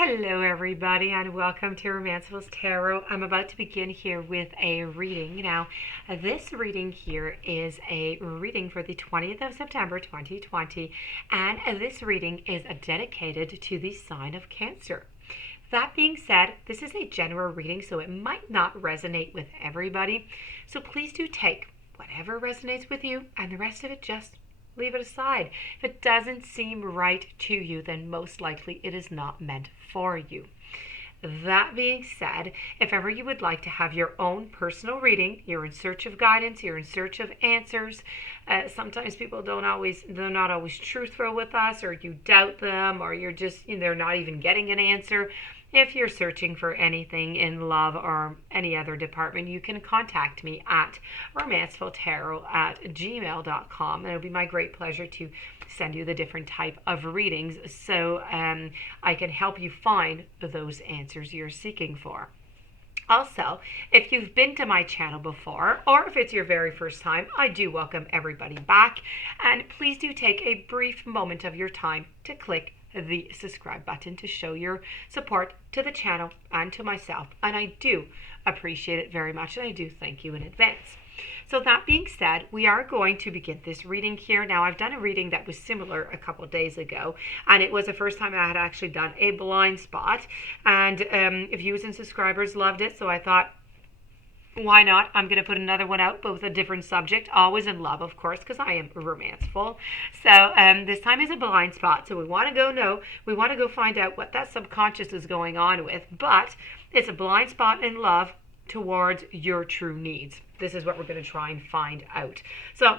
Hello, everybody, and welcome to Romancefull's Tarot. I'm about to begin here with a reading. Now, this reading here is a reading for the 20th of September 2020, and this reading is dedicated to the sign of Cancer. That being said, this is a general reading, so it might not resonate with everybody. So please do take whatever resonates with you, and the rest of it just leave it aside. If it doesn't seem right to you, then most likely it is not meant for you. That being said, if ever you would like to have your own personal reading, you're in search of guidance, you're in search of answers. Sometimes people they're not always truthful with us, or you doubt them, or you're just, they're not even getting an answer. If you're searching for anything in love or any other department, you can contact me at romancefulltarot@gmail.com, and it'll be my great pleasure to send you the different type of readings so I can help you find those answers you're seeking for. Also, if you've been to my channel before, or if it's your very first time, I do welcome everybody back. And please do take a brief moment of your time to click the subscribe button to show your support to the channel and to myself. And I do appreciate it very much, and I do thank you in advance. So that being said, we are going to begin this reading here. Now, I've done a reading that was similar a couple of days ago, and it was the first time I had actually done a blind spot. And viewers and subscribers loved it, so I thought, why not? I'm going to put another one out, but with a different subject, always in love, of course, because I am romanceful. So this time is a blind spot, so we want to go find out what that subconscious is going on with, but it's a blind spot in love towards your true needs. This is what we're going to try and find out. So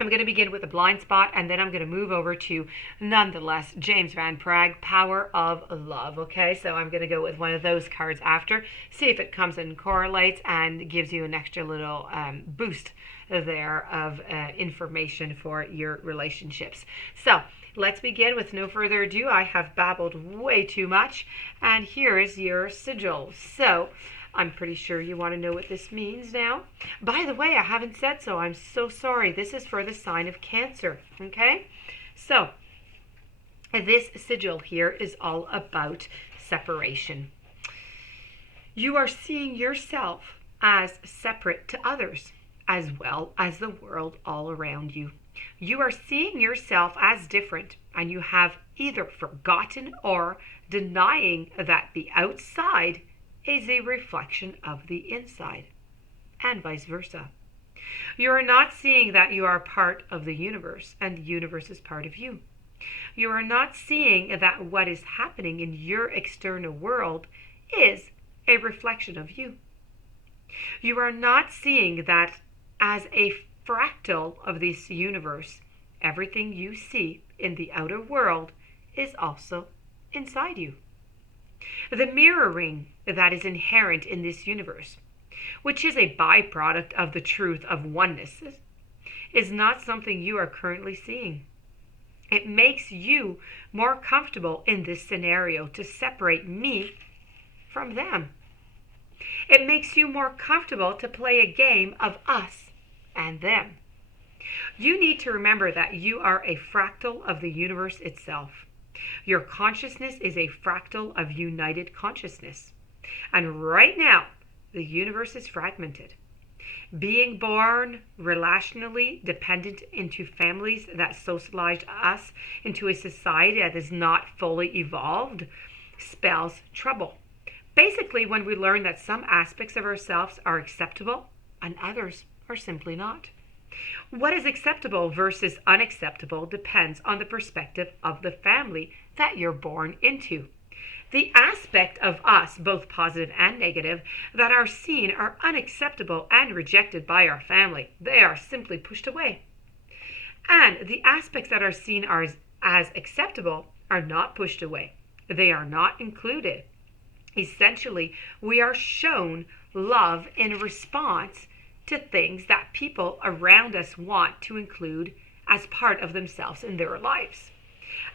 I'm going to begin with a blind spot, and then I'm going to move over to, nonetheless, James Van Praagh, Power of Love. Okay, so I'm going to go with one of those cards after, see if it comes and correlates and gives you an extra little boost there of information for your relationships. So let's begin with no further ado. I have babbled way too much, and here is your sigil. So I'm pretty sure you want to know what this means now. By the way, I haven't said so. I'm so sorry. This is for the sign of Cancer, okay? So this sigil here is all about separation. You are seeing yourself as separate to others, as well as the world all around you. You are seeing yourself as different, and you have either forgotten or denying that the outside is a reflection of the inside, and vice versa. You are not seeing that you are part of the universe, and the universe is part of you. You are not seeing that what is happening in your external world is a reflection of you. You are not seeing that as a fractal of this universe, everything you see in the outer world is also inside you. The mirroring that is inherent in this universe, which is a byproduct of the truth of oneness, is not something you are currently seeing. It makes you more comfortable in this scenario to separate me from them. It makes you more comfortable to play a game of us and them. You need to remember that you are a fractal of the universe itself. Your consciousness is a fractal of united consciousness. And right now, the universe is fragmented. Being born relationally dependent into families that socialized us into a society that is not fully evolved spells trouble. Basically, when we learn that some aspects of ourselves are acceptable and others are simply not. What is acceptable versus unacceptable depends on the perspective of the family that you're born into. The aspect of us, both positive and negative, that are seen are unacceptable and rejected by our family. They are simply pushed away. And the aspects that are seen as acceptable are not pushed away. They are not included. Essentially, we are shown love in response to things that people around us want to include as part of themselves in their lives.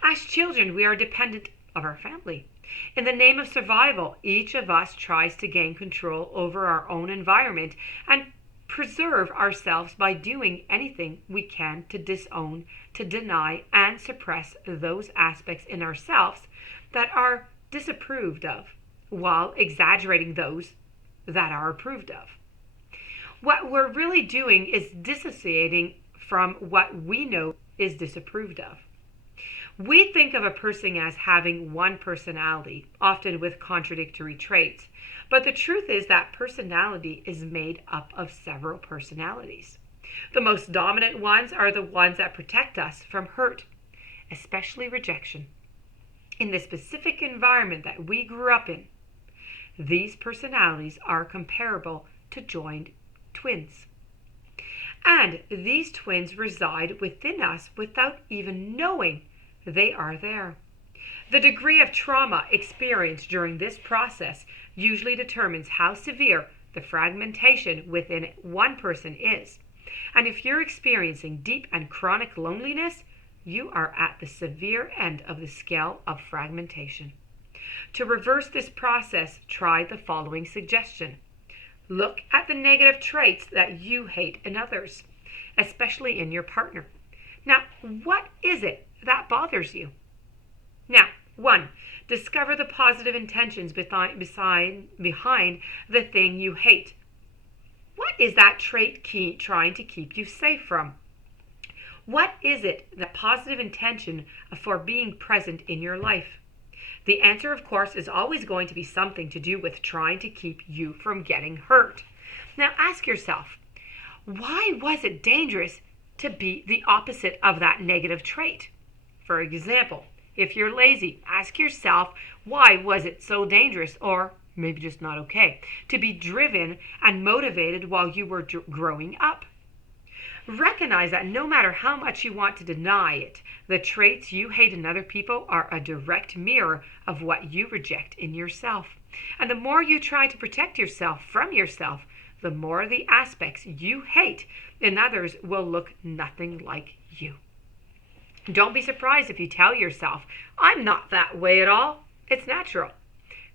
As children, we are dependent of our family. In the name of survival, each of us tries to gain control over our own environment and preserve ourselves by doing anything we can to disown, to deny, and suppress those aspects in ourselves that are disapproved of, while exaggerating those that are approved of. What we're really doing is dissociating from what we know is disapproved of. We think of a person as having one personality, often with contradictory traits, but the truth is that personality is made up of several personalities. The most dominant ones are the ones that protect us from hurt, especially rejection. In the specific environment that we grew up in, these personalities are comparable to joined twins. And these twins reside within us without even knowing they are there. The degree of trauma experienced during this process usually determines how severe the fragmentation within one person is. And if you're experiencing deep and chronic loneliness, you are at the severe end of the scale of fragmentation. To reverse this process, try the following suggestion. Look at the negative traits that you hate in others, especially in your partner. Now, what is it that bothers you? Now, 1. Discover the positive intentions behind the thing you hate. What is that trait trying to keep you safe from? What is it, the positive intention for being present in your life? The answer, of course, is always going to be something to do with trying to keep you from getting hurt. Now ask yourself, why was it dangerous to be the opposite of that negative trait? For example, if you're lazy, ask yourself, why was it so dangerous, or maybe just not okay, to be driven and motivated while you were growing up? Recognize that no matter how much you want to deny it, the traits you hate in other people are a direct mirror of what you reject in yourself. And the more you try to protect yourself from yourself, the more the aspects you hate in others will look nothing like you. Don't be surprised if you tell yourself, I'm not that way at all. It's natural.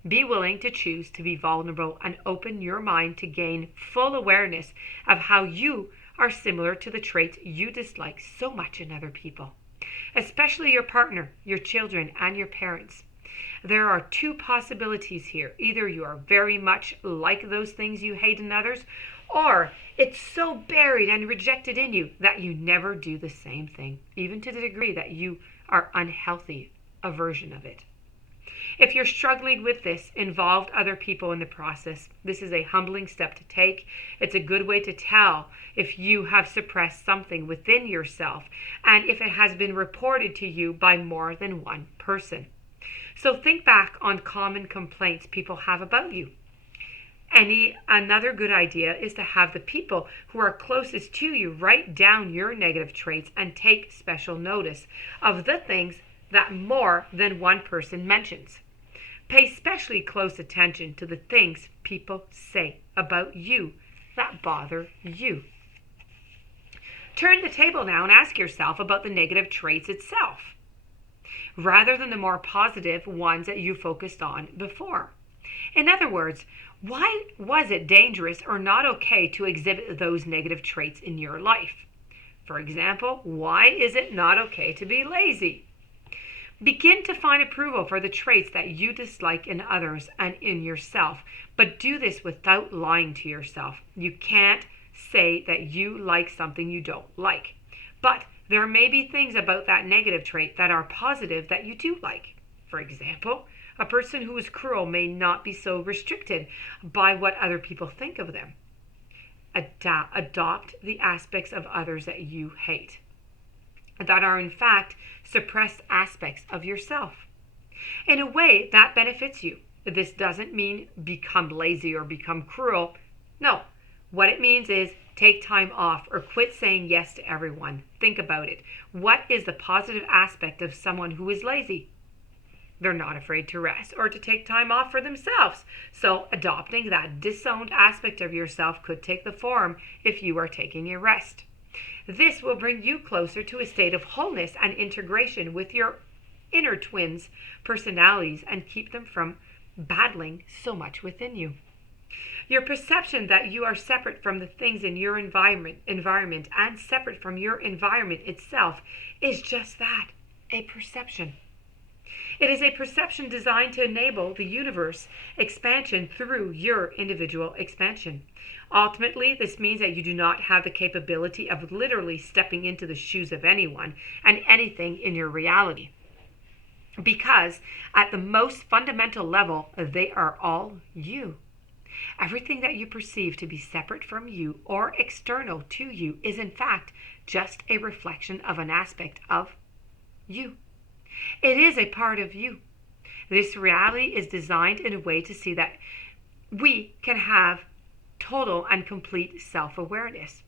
Be willing to choose to be vulnerable and open your mind to gain full awareness of how you are similar to the traits you dislike so much in other people, especially your partner, your children, and your parents. There are 2 possibilities here. Either you are very much like those things you hate in others, or it's so buried and rejected in you that you never do the same thing, even to the degree that you are unhealthy aversion of it. If you're struggling with this, involve other people in the process. This is a humbling step to take. It's a good way to tell if you have suppressed something within yourself and if it has been reported to you by more than one person. So think back on common complaints people have about you. Another good idea is to have the people who are closest to you write down your negative traits and take special notice of the things that more than one person mentions. Pay especially close attention to the things people say about you that bother you. Turn the table now and ask yourself about the negative traits itself, rather than the more positive ones that you focused on before. In other words, why was it dangerous or not okay to exhibit those negative traits in your life? For example, why is it not okay to be lazy? Begin to find approval for the traits that you dislike in others and in yourself, but do this without lying to yourself. You can't say that you like something you don't like, but there may be things about that negative trait that are positive that you do like. For example, a person who is cruel may not be so restricted by what other people think of them. Adopt the aspects of others that you hate, that are in fact suppressed aspects of yourself. In a way that benefits you. This doesn't mean become lazy or become cruel. No, what it means is take time off or quit saying yes to everyone. Think about it. What is the positive aspect of someone who is lazy? They're not afraid to rest or to take time off for themselves. So adopting that disowned aspect of yourself could take the form if you are taking a rest. This will bring you closer to a state of wholeness and integration with your inner twins' personalities and keep them from battling so much within you. Your perception that you are separate from the things in your environment and separate from your environment itself is just that, a perception. It is a perception designed to enable the universe expansion through your individual expansion. Ultimately, this means that you do not have the capability of literally stepping into the shoes of anyone and anything in your reality. Because at the most fundamental level, they are all you. Everything that you perceive to be separate from you or external to you is in fact just a reflection of an aspect of you. It is a part of you. This reality is designed in a way to see that we can have total and complete self-awareness.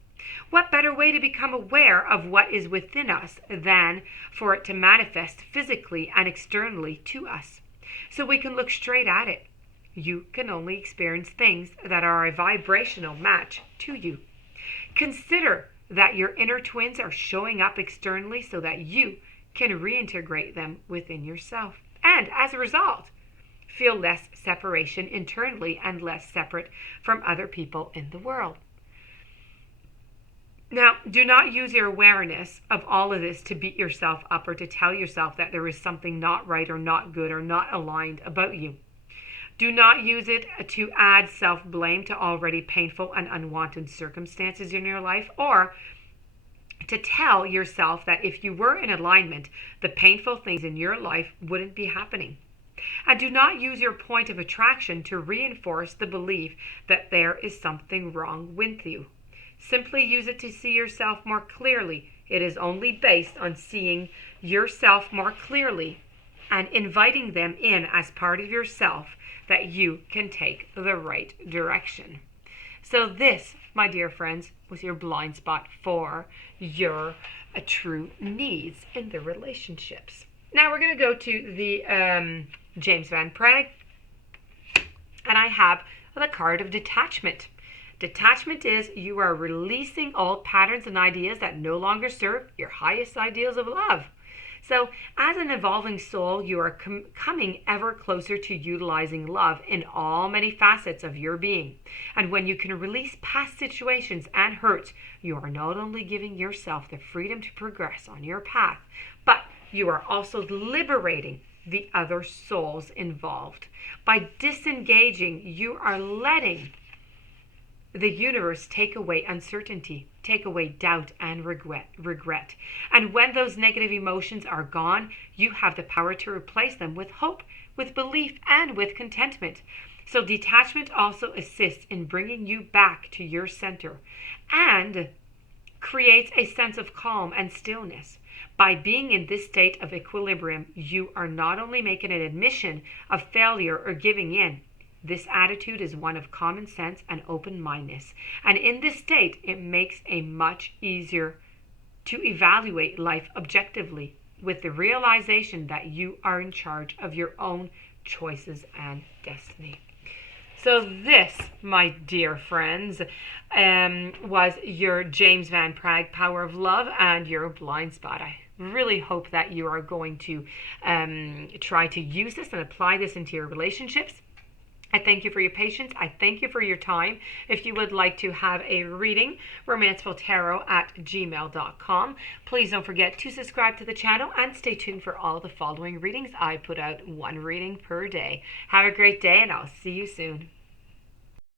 What better way to become aware of what is within us than for it to manifest physically and externally to us, so we can look straight at it? You can only experience things that are a vibrational match to you. Consider that your inner twins are showing up externally so that you can reintegrate them within yourself. And as a result, feel less separation internally and less separate from other people in the world. Now, do not use your awareness of all of this to beat yourself up or to tell yourself that there is something not right or not good or not aligned about you. Do not use it to add self-blame to already painful and unwanted circumstances in your life, or to tell yourself that if you were in alignment, the painful things in your life wouldn't be happening. And do not use your point of attraction to reinforce the belief that there is something wrong with you. Simply use it to see yourself more clearly. It is only based on seeing yourself more clearly and inviting them in as part of yourself that you can take the right direction. So this, my dear friends, was your blind spot for your true needs in the relationships. Now we're going to go to the James Van Praagh, and I have the card of detachment. Detachment is you are releasing old patterns and ideas that no longer serve your highest ideals of love. So as an evolving soul, you are coming ever closer to utilizing love in all many facets of your being. And when you can release past situations and hurts, you are not only giving yourself the freedom to progress on your path, but you are also liberating the other souls involved. By disengaging, you are letting the universe take away uncertainty, take away doubt and regret. And when those negative emotions are gone, you have the power to replace them with hope, with belief, and with contentment. So detachment also assists in bringing you back to your center and creates a sense of calm and stillness. By being in this state of equilibrium, you are not only making an admission of failure or giving in. This attitude is one of common sense and open-mindedness. And in this state, it makes it much easier to evaluate life objectively with the realization that you are in charge of your own choices and destiny. So this, my dear friends, was your James Van Praagh Power of Love and your blind spot. I really hope that you are going to try to use this and apply this into your relationships. I thank you for your patience. I thank you for your time. If you would like to have a reading, romancefulltarot@gmail.com. Please don't forget to subscribe to the channel and stay tuned for all the following readings. I put out one reading per day. Have a great day and I'll see you soon.